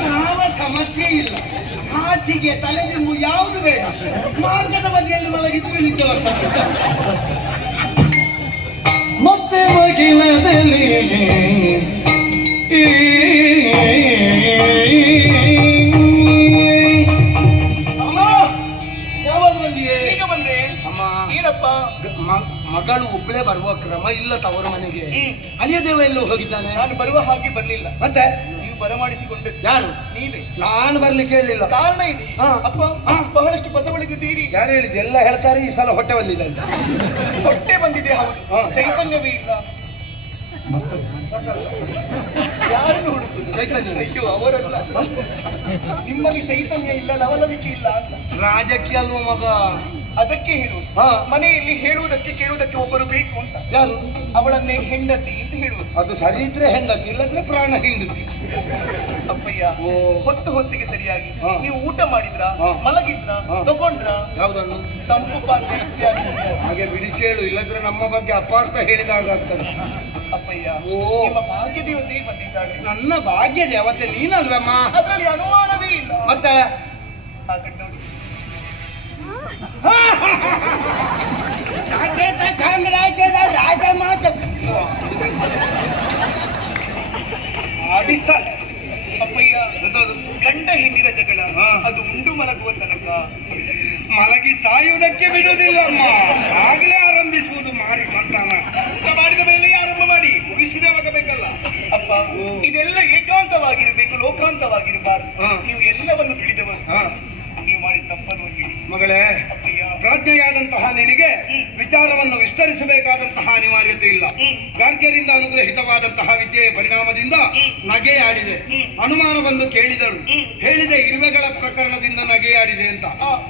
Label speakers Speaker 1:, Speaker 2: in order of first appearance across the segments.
Speaker 1: ಯಾವ ಸಮಸ್ಯೆ ಇಲ್ಲ. ಹಾಸಿಗೆ ತಲೆದಿಂಬು ಯಾವುದು ಬೇಡ. ಮಾರ್ಗದ ಬದಿಯಲ್ಲಿ ಮಲಗಿದ್ರೆ ನಿದ್ದೆ
Speaker 2: ಮತ್ತೆ ಬಗಿಲದಲ್ಲಿ
Speaker 1: ಅಮ್ಮ ಮಗಳು ಒಬ್ಬಳೇ ಬರುವ ಕ್ರಮ ಇಲ್ಲ ತವರು ಮನೆಗೆ. ಅಳಿಯ ದೇವ ಎಲ್ಲೋ ಹೋಗಿದ್ದಾನೆ?
Speaker 3: ನಾನು ಬರುವ ಹಾಗೆ ಬರಲಿಲ್ಲ.
Speaker 1: ಮತ್ತೆ?
Speaker 3: ನೀವು ಬರಮಾಡಿಸಿಕೊಂಡು.
Speaker 1: ಯಾರು?
Speaker 3: ನೀವೇ.
Speaker 1: ನಾನು ಬರ್ಲಿಕ್ಕೆ ಹೇಳಿಲ್ಲ
Speaker 3: ಕಾರಣ ಇದೆ.
Speaker 1: ಹಾ.
Speaker 3: ಅಪ್ಪ ಬಹಳಷ್ಟು ಬಸವಳಿದಿದ್ದೀರಿ
Speaker 1: ಯಾರು ಹೇಳಿದ್ದು? ಎಲ್ಲ ಹೇಳ್ತಾರೆ ಈ ಸಲ ಹೊಟ್ಟೆ ಬಂದಿದೆ ಅಂತ.
Speaker 3: ಹೊಟ್ಟೆ ಬಂದಿದೆ ಹೌದು. ಚೈತನ್ಯವೇ ಇಲ್ಲ. ಯಾರನ್ನು ಹುಡುಕುದು?
Speaker 1: ಚೈತನ್ಯ.
Speaker 3: ಅಯ್ಯೋ ಅವರಲ್ಲ. ನಿಮ್ಮಲ್ಲಿ ಚೈತನ್ಯ ಇಲ್ಲ ಲವಲವಿಕೆ ಇಲ್ಲ ಅಂತ.
Speaker 1: ರಾಜಕೀಯ ಅಲ್ವ ಮಗ?
Speaker 3: ಅದಕ್ಕೆ ಹೇಳುವುದು
Speaker 1: ಹಾ.
Speaker 3: ಮನೆಯಲ್ಲಿ ಹೇಳುವುದಕ್ಕೆ ಕೇಳುವುದಕ್ಕೆ ಒಬ್ಬರು ಬೇಕು ಅಂತ.
Speaker 1: ಯಾರು?
Speaker 3: ಅವಳನ್ನೇ ಹೆಂಡತಿ ಅಂತ ಹೇಳುವುದು.
Speaker 1: ಅದು ಸರಿ ಇದ್ರೆ ಹೆಂಡತಿ ಇಲ್ಲದ್ರೆ ಪ್ರಾಣ ಹೆಂಡತಿ.
Speaker 3: ಅಪ್ಪಯ್ಯ. ಹೊತ್ತು ಹೊತ್ತಿಗೆ ಸರಿಯಾಗಿ. ನೀವು ಊಟ ಮಾಡಿದ್ರ. ಮಲಗಿದ್ರ. ತಗೊಂಡ್ರ?
Speaker 1: ಯಾವ್ದನ್ನು?
Speaker 3: ತಂಪು ಪಾತ್ರೆ ಇತ್ಯಾದಿ
Speaker 1: ಹಾಗೆ ಬಿಡಿಸಿ ಹೇಳು ಇಲ್ಲದ್ರೆ ನಮ್ಮ ಬಗ್ಗೆ ಅಪಾರ್ಥ ಹೇಳಿದಾಗ ಆಗ್ತದೆ
Speaker 3: ಅಪ್ಪಯ್ಯ
Speaker 1: ಓ.
Speaker 3: ನಿಮ್ಮ ಭಾಗ್ಯ ದೇವತೆ ಬಂದಿದ್ದಾಳೆ.
Speaker 1: ನನ್ನ ಭಾಗ್ಯ ದೇವತೆ ನೀನಲ್ವಮ್ಮ
Speaker 3: ಅದರಲ್ಲಿ ಅನುಮಾನವೇ ಇಲ್ಲ.
Speaker 1: ಮತ್ತೆ?
Speaker 3: ಆ ಕಡೆ ನೋಡಿ
Speaker 1: ಆಡಿಸ್ತಾಳೆ
Speaker 3: ಅಪ್ಪಯ್ಯ? ಗಂಡ ಹೆಣ್ಣಿನ ಜಗಳ. ಅದು ಉಂಡು ಮಲಗುವ ತನಕ
Speaker 1: ಮಲಗಿ ಸಾಯುವುದಕ್ಕೆ ಬಿಡುವುದಿಲ್ಲಮ್ಮ ಆಗಲೇ ಆರಂಭಿಸುವುದು ಮಾರಿ ಸಂತಾನ
Speaker 3: ಊಟ ಮಾಡಿದ ಮೇಲೆ ಆರಂಭ ಮಾಡಿ
Speaker 1: ಮುಗಿಸಿದವಾಗಬೇಕಲ್ಲ
Speaker 3: ಅಪ್ಪ ಇದೆಲ್ಲ ಏಕಾಂತವಾಗಿರಬೇಕು ಲೋಕಾಂತವಾಗಿರಬಾರದು. ನೀವು ಎಲ್ಲವನ್ನು ತಿಳಿದವರು
Speaker 1: ಮಗಳೇ ಪ್ರಾಜ್ಞೆಯಾದಂತಹ ನಿನಗೆ ವಿಚಾರವನ್ನು ವಿಸ್ತರಿಸಬೇಕಾದಂತಹ ಅನಿವಾರ್ಯತೆ ಇಲ್ಲ. ಗಾರ್ಗ್ಯರಿಂದ ಅನುಗ್ರಹಿತವಾದಂತಹ ವಿದ್ಯೆಯ ಪರಿಣಾಮದಿಂದ ನಗೆಯಾಡಿದೆ. ಅನುಮಾನವನ್ನು ಕೇಳಿದಳು ಹೇಳಿದೆ ಇರುವೆಗಳ ಪ್ರಕರಣದಿಂದ ನಗೆಯಾಡಿದೆ ಅಂತ.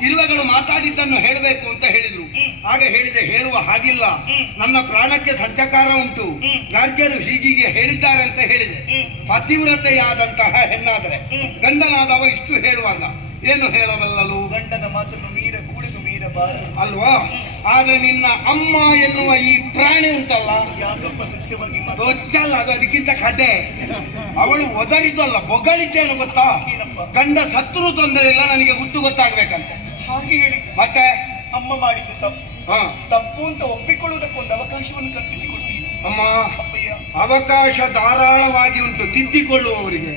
Speaker 1: ಇರುವೆಗಳು ಮಾತಾಡಿದ್ದನ್ನು ಹೇಳಬೇಕು ಅಂತ ಹೇಳಿದ್ರು. ಆಗ ಹೇಳಿದೆ ಹೇಳುವ ಹಾಗಿಲ್ಲ. ನನ್ನ ಪ್ರಾಣಕ್ಕೆ ಸಂಚಕಾರ ಉಂಟು. ಗಾರ್ಗ್ಯರು ಹೀಗೀಗೆ ಹೇಳಿದ್ದಾರೆ ಅಂತ ಹೇಳಿದೆ. ಪತಿವ್ರತೆಯಾದಂತಹ ಹೆಣ್ಣಾದರೆ ಗಂಡನಾದವ ಇಷ್ಟು ಹೇಳುವಾಗ ಏನು ಹೇಳಬಲ್ಲಲು?
Speaker 3: ಗಂಡನ ಮಾತನ್ನು ಮೀರ ಕೂಡಿದು ಮೀರಬಾರದು.
Speaker 1: ಅಲ್ವಾ? ಆದ್ರೆ ನಿನ್ನ ಅಮ್ಮ ಎನ್ನುವ ಈ ಪ್ರಾಣಿ ಉಂಟಲ್ಲ?
Speaker 3: ಯಾಕಪ್ಪ ತುಚ್ಛವಾಗಿ ಮಾತು
Speaker 1: ದೊಚ್ಚಲ್ಲ ಅದು ಅದಕ್ಕಿಂತ ಕತೆ. ಅವಳು ಒದರಿದ್ದಲ್ಲ ಬೊಗಳಿದ್ದೇನು ಗೊತ್ತಾ? ಗಂಡ ಸತ್ರು ತೊಂದರೆ ಇಲ್ಲ ನನಗೆ ಹುಟ್ಟು ಗೊತ್ತಾಗ್ಬೇಕಂತೆ.
Speaker 3: ಹಾಗೆ ಹೇಳಿ.
Speaker 1: ಮತ್ತೆ?
Speaker 3: ಅಮ್ಮ ಮಾಡಿದ್ದು ತಪ್ಪು.
Speaker 1: ಹಾ.
Speaker 3: ತಪ್ಪು ಅಂತ ಒಪ್ಪಿಕೊಳ್ಳುವುದಕ್ಕೊಂದು ಅವಕಾಶವನ್ನು ಕಲ್ಪಿಸಿಕೊಡ್ತೀನಿ.
Speaker 1: ಅಮ್ಮ ಅವಕಾಶ ಧಾರಾಳವಾಗಿ ಉಂಟು ತಿದ್ದಿಕೊಳ್ಳುವವರಿಗೆ.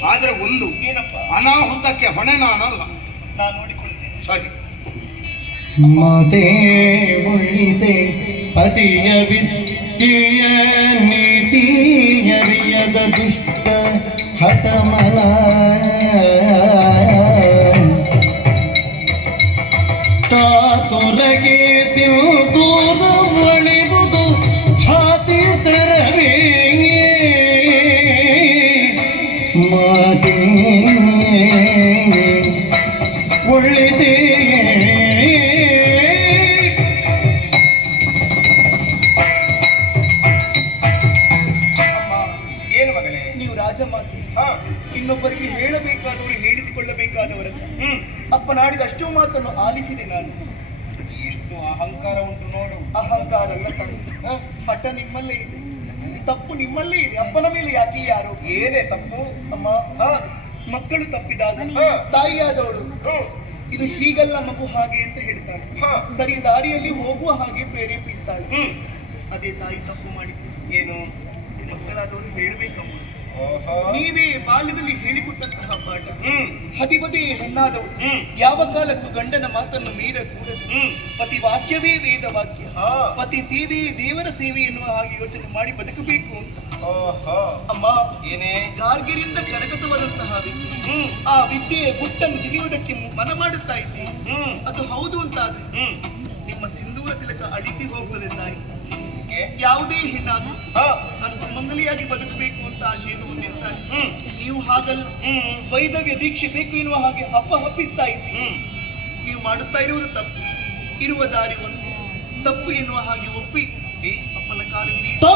Speaker 1: ಆದ್ರೆ ಒಂದು
Speaker 3: ಏನಪ್ಪ?
Speaker 1: ಅನಾಹುತಕ್ಕೆ ಹೊಣೆ ನಾನಲ್ಲ. ಸರಿ.
Speaker 2: ಮತೆ ಮುಳ್ಳಿದೆ ಪತಿಯ ವಿದ್ಯೆಯ ನೀತಿಯರಿಯದ ದುಷ್ಟ ಹಠಮಲ. ತಾತುರಗೆ ಸಿಂಧೂರ
Speaker 1: ಎಷ್ಟು ಅಹಂಕಾರ ಉಂಟು ನೋಡು.
Speaker 3: ಅಹಂಕಾರ ಎಲ್ಲ ಪಟ್ಟ ನಿಮ್ಮಲ್ಲೇ ಇದೆ. ತಪ್ಪು ನಿಮ್ಮಲ್ಲೇ ಇದೆ. ಅಪ್ಪನ ಮೇಲೆ ಯಾಕೆ ಯಾರು ಏನೇ ತಪ್ಪು? ಅಮ್ಮ ಹ, ಮಕ್ಕಳು ತಪ್ಪಿದಾಗ ತಾಯಿಯಾದವಳು. ಇದು ಹೀಗಲ್ಲ ಮಗು ಹಾಗೆ ಅಂತ ಹೇಳ್ತಾಳೆ. ಸರಿ ದಾರಿಯಲ್ಲಿ ಹೋಗುವ ಹಾಗೆ ಪ್ರೇರೇಪಿಸ್ತಾಳೆ. ಅದೇ ತಾಯಿ ತಪ್ಪು ಮಾಡಿದ್ದು. ಏನು? ಮಕ್ಕಳಾದವರು ಹೇಳಬೇಕಮ್ಮ. ನೀವೇ ಬಾಲ್ಯದಲ್ಲಿ ಹೇಳಿಕೊಟ್ಟಂತಹ ಪಾಠ. ಹದಿಬದಿ ಹೆಣ್ಣಾದವು. ಯಾವ ಕಾಲಕ್ಕೂ ಗಂಡನ ಮಾತನ್ನು ಮೀರಕೂಡದು. ಪತಿ ವಾಕ್ಯವೇ ವೇದ ವಾಕ್ಯ ಪತಿ ಸೇವೆಯೇ ದೇವರ ಸೇವೆ ಎನ್ನುವ ಹಾಗೆ ಯೋಚನೆ ಮಾಡಿ ಬದುಕಬೇಕು ಅಂತ. ಅಮ್ಮ ಏನೇ? ಗಾರ್ಗಿರಿಂದ ಕರಗತವಾದಂತಹ ವಿದ್ಯೆ ಆ ವಿದ್ಯೆಯ ಗುಟ್ಟನ್ನು ತಿಳಿಯುವುದಕ್ಕೆ ಮನ ಮಾಡುತ್ತಾ ಇದ್ದೆ. ಅದು ಹೌದು ಅಂತ ಆದ್ರೆ ನಿಮ್ಮ ಸಿಂಧೂರ ತಿಲಕ ಅಳಿಸಿ ಹೋಗುತ್ತದೆ ತಾಯಿ. ಯಾವುದೇ ಹೆಣ್ಣಾದ್ರೂ ನಾನು ಸುಮಂಗಲಿಯಾಗಿ ಬದುಕಬೇಕು ಅಂತ ನಿಂತ ನೀವು ಹಾಗಲ್ಲ. ವೈದವ್ಯ ದೀಕ್ಷೆ ಬೇಕು ಎನ್ನುವ ಹಾಗೆ ಅಪ್ಪ ಹಪ್ಪಿಸ್ತಾ ಇದ್ದೀವಿ ನೀವು ಮಾಡುತ್ತಾ ಇರುವುದು ತಪ್ಪು. ಇರುವ ದಾರಿ ಒಂದು. ತಪ್ಪು ಎನ್ನುವ ಹಾಗೆ ಒಪ್ಪಿ. ಅಪ್ಪನ ಕಾಲು ಹಿಡಿಯುತ್ತಾ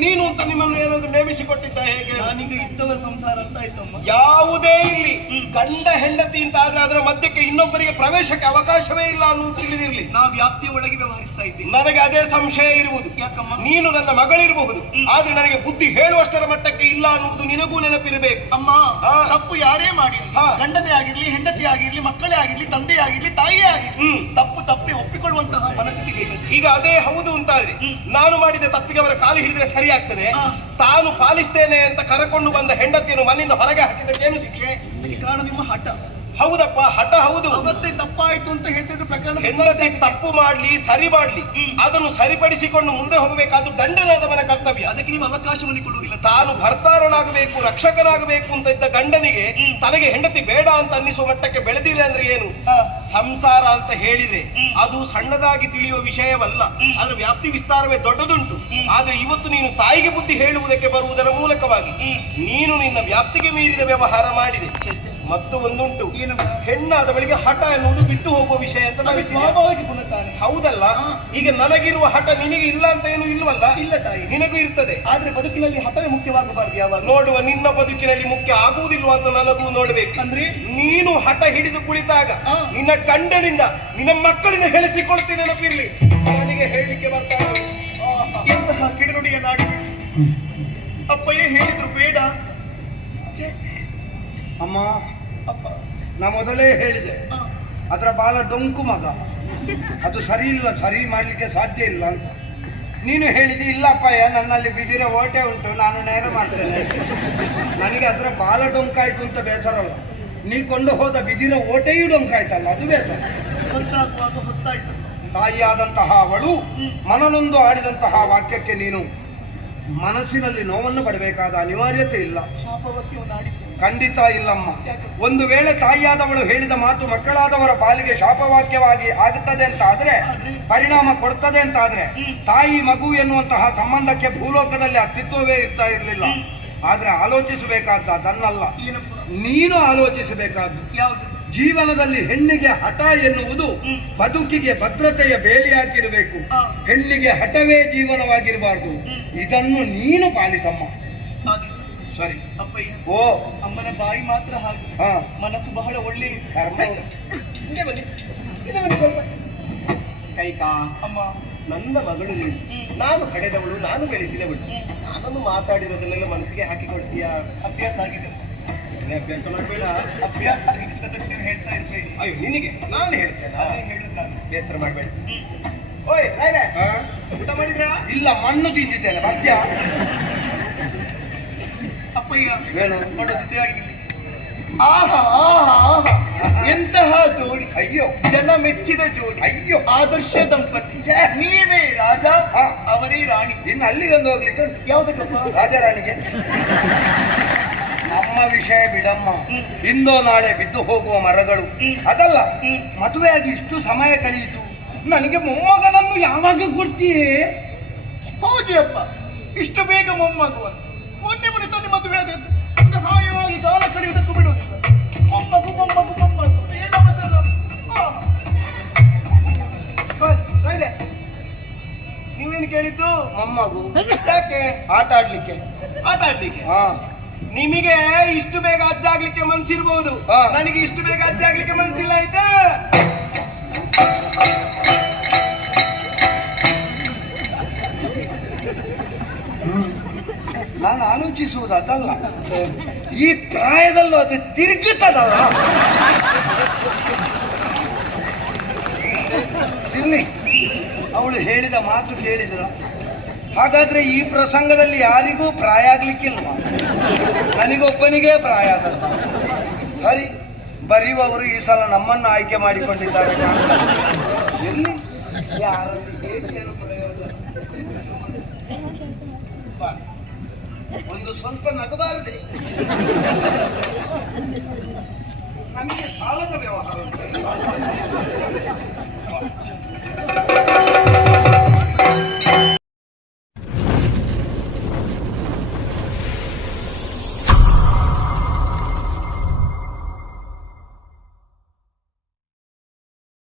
Speaker 4: ನೀನು ಅಂತ ನಿಮ್ಮನ್ನು ಏನಾದ್ರು ನೇಮಿಸಿಕೊಟ್ಟಿದ್ದ ಹೇಗೆ?
Speaker 3: ನಾನೀಗ ಇದ್ದವರ ಸಂಸಾರ ಅಂತ ಆಯ್ತಮ್ಮ.
Speaker 4: ಯಾವುದೇ ಇಲ್ಲಿ ಗಂಡ ಹೆಂಡತಿ ಅಂತ ಆದ್ರೆ ಅದರ ಮಧ್ಯಕ್ಕೆ ಇನ್ನೊಬ್ಬರಿಗೆ ಪ್ರವೇಶಕ್ಕೆ ಅವಕಾಶವೇ ಇಲ್ಲ ಅನ್ನುವುದು ತಿಳಿದಿರ್ಲಿ
Speaker 3: ನಾ ವ್ಯಾಪ್ತಿಯ ಒಳಗೆ ವ್ಯವಹರಿಸ್ತಾ ಇದ್ದೀನಿ
Speaker 4: ನನಗೆ ಅದೇ ಸಂಶಯ ಇರುವುದು.
Speaker 3: ಯಾಕಮ್ಮ?
Speaker 4: ನೀನು ನನ್ನ ಮಗಳಿರಬಹುದು. ಆದ್ರೆ ನನಗೆ ಬುದ್ಧಿ ಹೇಳುವಷ್ಟರ ಮಟ್ಟಕ್ಕೆ ಇಲ್ಲ ಅನ್ನುವುದು ನಿನಗೂ ನೆನಪಿರಬೇಕು.
Speaker 3: ಅಮ್ಮ. ತಪ್ಪು ಯಾರೇ ಮಾಡಿ. ಗಂಡನೇ ಆಗಿರ್ಲಿ ಹೆಂಡತಿ ಆಗಿರ್ಲಿ ಮಕ್ಕಳೇ ಆಗಿರ್ಲಿ ತಂದೆ ಆಗಿರ್ಲಿ ತಾಯಿಯೇ ಆಗಿರ್ಲಿ
Speaker 4: ಹ್ಮ್.
Speaker 3: ತಪ್ಪು ತಪ್ಪಿ ಒಪ್ಪಿಕೊಳ್ಳುವಂತಹ ಮನಸ್ಥಿತಿ
Speaker 4: ಈಗ ಅದೇ ಹೌದು ಅಂತ ಆದ್ರೆ ನಾನು ಮಾಡಿದ ತಪ್ಪಿಗೆ ಅವರ ಕಾಲು ಹಿಡಿದ್ರೆ ಸರಿ ಆಗ್ತದೆ. ತಾನು ಪಾಲಿಸ್ತೇನೆ ಅಂತ ಕರಕೊಂಡು ಬಂದ ಹೆಂಡತಿಯನ್ನು ಮನೆಯಿಂದ ಹೊರಗೆ ಹಾಕಿದ್ದಕ್ಕೇನು ಶಿಕ್ಷೆ?
Speaker 3: ಕಾರಣ ನಿಮ್ಮ ಹಠ.
Speaker 4: ಹೌದಪ್ಪ ಹಠ ಹೌದು.
Speaker 3: ಅವತ್ತೇ ತಪ್ಪಾಯ್ತು ಅಂತ ಹೇಳ್ತಿದ್ರು ಪ್ರಕರಣ
Speaker 4: ಹೆಂಡತಿ ತಪ್ಪು ಮಾಡ್ಲಿ ಸರಿ ಮಾಡ್ಲಿ ಅದನ್ನು ಸರಿಪಡಿಸಿಕೊಂಡು ಮುಂದೆ ಹೋಗಬೇಕಾದ್ದು ಗಂಡನಾದವನ ಕರ್ತವ್ಯ.
Speaker 3: ಅದಕ್ಕೆ ನೀವು ಅವಕಾಶವನ್ನು ಕೊಡುವುದಿಲ್ಲ.
Speaker 4: ತಾನು ಭರ್ತಾರನಾಗಬೇಕು ರಕ್ಷಕನಾಗಬೇಕು ಅಂತ ಇದ್ದ ಗಂಡನಿಗೆ ತನಗೆ ಹೆಂಡತಿ ಬೇಡ ಅಂತ ಅನ್ನಿಸುವ ಮಟ್ಟಕ್ಕೆ ಬೆಳೆದಿದೆ ಅಂದ್ರೆ ಏನು? ಸಂಸಾರ ಅಂತ ಹೇಳಿದ್ರೆ ಅದು ಸಣ್ಣದಾಗಿ ತಿಳಿಯುವ ವಿಷಯವಲ್ಲ. ಅದರ ವ್ಯಾಪ್ತಿ ವಿಸ್ತಾರವೇ ದೊಡ್ಡದುಂಟು. ಆದ್ರೆ ಇವತ್ತು ನೀನು ತಾಯಿಗೆ ಬುದ್ಧಿ ಹೇಳುವುದಕ್ಕೆ ಬರುವುದರ ಮೂಲಕವಾಗಿ ನೀನು ನಿನ್ನ ವ್ಯಾಪ್ತಿಗೆ ಮೀರಿದ ವ್ಯವಹಾರ ಮಾಡಿದೆ. ಮತ್ತು ಒಂದುಂಟು.
Speaker 3: ಹೆಣ್ಣಾದ
Speaker 4: ಹೆಣ್ಣಾದವಳಿಗೆ ಹಠ ಎನ್ನುವುದು ಬಿಟ್ಟು ಹೋಗುವ ವಿಷಯ ಅಂತ ಭಾವಿಸಿದ್ಯಾ?
Speaker 3: ಸ್ವಾಭಾವಿಕ ಗುಣ ತಾನೆ.
Speaker 4: ಹೌದಲ್ಲ? ಈಗ ನನಗಿರುವ ಹಠ ನಿನಗೆ ಇಲ್ಲ ಅಂತ ಏನು ಇಲ್ವಲ್ಲ?
Speaker 3: ಇಲ್ಲ ತಾಯಿ.
Speaker 4: ನಿನಗೂ ಇರ್ತದೆ.
Speaker 3: ಆದ್ರೆ ಬದುಕಿನಲ್ಲಿ ಹಠವೇ ಮುಖ್ಯವಾಗಬಾರ್ದು ಯಾವಾಗ?
Speaker 4: ನೋಡುವ ನಿನ್ನ ಬದುಕಿನಲ್ಲಿ ಮುಖ್ಯ ಆಗುವುದಿಲ್ಲ ಅಂತ ನನಗೂ ನೋಡ್ಬೇಕು.
Speaker 3: ಅಂದ್ರೆ?
Speaker 4: ನೀನು ಹಠ ಹಿಡಿದು ಕುಳಿತಾಗ ನಿನ್ನ ಕಂಡನಿಂದ ನಿನ್ನ ಮಕ್ಕಳಿಂದ ಹೇಳಿಸಿಕೊಳ್ತೀನಿ ನೆನಪಿರ್ಲಿ. ನನಗೆ ಹೇಳಲಿಕ್ಕೆ ಬರ್ತಾರೆ
Speaker 3: ಎಂತಹ ಕಿಡಿನುಡಿಯ ನಾಡು. ಅಪ್ಪಯ್ಯ ಹೇಳಿದ್ರು ಬೇಡ.
Speaker 1: ಅಮ್ಮ
Speaker 3: ಅಪ್ಪ
Speaker 1: ನಾ ಮೊದಲೇ ಹೇಳಿದೆ ಅದರ ಬಾಲ ಡೊಂಕು ಮಗ. ಅದು ಸರಿ ಇಲ್ಲ ಸರಿ ಮಾಡಲಿಕ್ಕೆ ಸಾಧ್ಯ ಇಲ್ಲ ಅಂತ. ನೀನು ಹೇಳಿದಿ ಇಲ್ಲಪ್ಪಯ್ಯ ನನ್ನಲ್ಲಿ ಬಿದಿರ ಓಟೆ ಉಂಟು ನಾನು ನೇರ ಮಾಡ್ತೇನೆ. ನನಗೆ ಅದರ ಬಾಲ ಡೊಂಕಾಯ್ತು ಅಂತ ಬೇಸರಲ್ಲ. ನೀ ಕೊಂಡು ಹೋದ ಬಿದಿರ ಓಟೆಯೂ ಡೊಂಕಾಯ್ತಲ್ಲ ಅದು ಬೇಸರ.
Speaker 3: ಗೊತ್ತಾಗುವಾಗ ಹೊತ್ತಾಯ್ತು
Speaker 1: ತಾಯಿಯಾದಂತಹ ಅವಳು ಮನನೊಂದು ಆಡಿದಂತಹ ವಾಕ್ಯಕ್ಕೆ ನೀನು ಮನಸ್ಸಿನಲ್ಲಿ ನೋವನ್ನು ಪಡಬೇಕಾದ ಅನಿವಾರ್ಯತೆ ಇಲ್ಲ. ಖಂಡಿತ ಇಲ್ಲಮ್ಮ. ಒಂದು ವೇಳೆ ತಾಯಿಯಾದವಳು ಹೇಳಿದ ಮಾತು ಮಕ್ಕಳಾದವರ ಪಾಲಿಗೆ ಶಾಪವಾಕ್ಯವಾಗಿ ಆಗುತ್ತದೆ ಅಂತ ಆದ್ರೆ? ಪರಿಣಾಮ ಕೊಡ್ತದೆ ಅಂತ ಆದ್ರೆ ತಾಯಿ ಮಗು ಎನ್ನುವಂತಹ ಸಂಬಂಧಕ್ಕೆ ಭೂಲೋಕದಲ್ಲಿ ಅಸ್ತಿತ್ವವೇ ಇರ್ತಾ ಇರಲಿಲ್ಲ. ಆದ್ರೆ ಆಲೋಚಿಸಬೇಕಾದ ಅದನ್ನಲ್ಲ ನೀನು ಆಲೋಚಿಸಬೇಕಾದ್ದು.
Speaker 3: ಯಾವುದು?
Speaker 1: ಜೀವನದಲ್ಲಿ ಹೆಣ್ಣಿಗೆ ಹಠ ಎನ್ನುವುದು ಬದುಕಿಗೆ ಭದ್ರತೆಯ ಬೇಲಿಯಾಗಿರಬೇಕು. ಹೆಣ್ಣಿಗೆ ಹಠವೇ ಜೀವನವಾಗಿರಬಾರ್ದು. ಇದನ್ನು ನೀನು ಪಾಲಿಸಮ್ಮ. ಸರಿ.
Speaker 3: ಅಪ್ಪಯ್ಯ
Speaker 1: ಓ.
Speaker 3: ಅಮ್ಮನ ಬಾಯಿ ಮಾತ್ರ ಹಾಗೆ. ಮನಸ್ಸು ಬಹಳ ಒಳ್ಳೆ
Speaker 1: ಕರ್ಮ.
Speaker 4: ಕೈಕಾ
Speaker 3: ಅಮ್ಮ.
Speaker 4: ನನ್ನ ಮಗಳು ನೀನು. ನಾನು ಕಡೆದವಳು ನಾನು ಬೆಳೆಸಿದವಳು. ನಾನನ್ನು ಮಾತಾಡಿರೋದನ್ನೆಲ್ಲ ಮನಸ್ಸಿಗೆ ಹಾಕಿಕೊಡ್ತೀಯ?
Speaker 3: ಅಭ್ಯಾಸ ಆಗಿದೆ.
Speaker 4: ಅಭ್ಯಾಸ ಮಾಡಬೇಡ.
Speaker 3: ಅಭ್ಯಾಸ ಆಗಿದೆ. ಹೇಳ್ತಾ
Speaker 4: ಅಯ್ಯೋ ನಿನಗೆ? ನಾನು ಹೇಳ್ತೇನೆ?
Speaker 3: ಹೇಳುದು ನಾನು
Speaker 4: ಬೇಸರ ಮಾಡಬೇಡ. ಓಯ್ ರಾಯ್ರೆ? ಊಟ ಮಾಡಿದ್ರಾ?
Speaker 1: ಇಲ್ಲ ಮಣ್ಣು ತಿಂದಿದ್ದೇನೆ ಭಕ್ತ್ಯ
Speaker 3: ಅಪ್ಪಯ್ಯ
Speaker 1: ಏನು?
Speaker 3: ಜೊತೆಯಾಗಿ ಆಹಾ ಆಹಾ ಆಹಾ. ಎಂತಹ ಜೋಡಿ?
Speaker 1: ಅಯ್ಯೋ.
Speaker 3: ಜನ ಮೆಚ್ಚಿದ ಜೋಡಿ.
Speaker 1: ಅಯ್ಯೋ.
Speaker 3: ಆದರ್ಶ ದಂಪತಿ. ನೀವೇ ರಾಜ. ಅವರೇ ರಾಣಿ.
Speaker 1: ಇನ್ನು ಅಲ್ಲಿಗೊಂದು ಹೋಗ್ಲಿಕ್ಕೆ
Speaker 3: ಯಾವುದಕ್ಕಪ್ಪ?
Speaker 1: ರಾಜ ರಾಜಾರಾಣಿಗೆ ನಮ್ಮ ವಿಷಯ ಬಿಡಮ್ಮ. ಇಂದೋ ನಾಳೆ ಬಿದ್ದು ಹೋಗುವ ಮರಗಳು. ಅದಲ್ಲ ಮದುವೆಯಾಗಿ ಇಷ್ಟು ಸಮಯ ಕಳೆಯಿತು ನನಗೆ ಮೊಮ್ಮಗನನ್ನು ಯಾವಾಗ ಕೊಡ್ತೀಯೇ?
Speaker 3: ಹೋಗಿ ಅಪ್ಪ ಇಷ್ಟು ಬೇಗ ಮೊಮ್ಮಗುವ. ಮೊನ್ನೆ ಮೊನ್ನೆ ತನ್ನ ಮದುವೆ ಆದದ್ದು. ಹಾಯವಾಗಿ ಕಾಲ ಕಳೆಯುವುದಕ್ಕೂ ಬಿಡುವುದಿಲ್ಲ. ಮೊಮ್ಮಗು ಮೊಮ್ಮಗು ಮೊಮ್ಮಗು.
Speaker 4: ನೀವೇನು ಕೇಳಿದ್ದು?
Speaker 1: ಮೊಮ್ಮಗು.
Speaker 4: ಯಾಕೆ?
Speaker 1: ಆಟ ಆಡ್ಲಿಕ್ಕೆ.
Speaker 4: ಆಟ ಆಡ್ಲಿಕ್ಕೆ?
Speaker 1: ಹಾ
Speaker 4: ನಿಮಗೆ ಇಷ್ಟು ಬೇಗ ಅಜ್ಜಾಗ್ಲಿಕ್ಕೆ ಮನ್ಸಿರ್ಬಹುದು ನನಗೆ ಇಷ್ಟು ಬೇಗ ಅಜ್ಜಾಗ್ಲಿಕ್ಕೆ ಮನ್ಸಿಲ್ಲ ಆಯ್ತಾ?
Speaker 1: ನಾನು ಆಲೋಚಿಸುವುದು ಅದಲ್ಲ. ಈ ಪ್ರಾಯದಲ್ಲೂ ಅದು ತಿರುಗುತ್ತದಲ್ಲ. ಇರ್ಲಿ. ಅವಳು ಹೇಳಿದ ಮಾತು ಕೇಳಿದ್ರ? ಹಾಗಾದ್ರೆ ಈ ಪ್ರಸಂಗದಲ್ಲಿ ಯಾರಿಗೂ ಪ್ರಾಯ ಆಗ್ಲಿಕ್ಕಿಲ್ವಾ? ನನಗೊಬ್ಬನಿಗೆ ಪ್ರಾಯ ಆದ ಹರಿ ಬರೆಯುವವರು ಈ ಸಲ ನಮ್ಮನ್ನು ಆಯ್ಕೆ ಮಾಡಿಕೊಂಡಿದ್ದಾರೆ ಎಲ್ಲಿ? ಒಂದು ಸ್ವಲ್ಪ ನಗಬಾರದೆ. ನಮಗೆ ಸಾಲದ ವ್ಯವಹಾರ.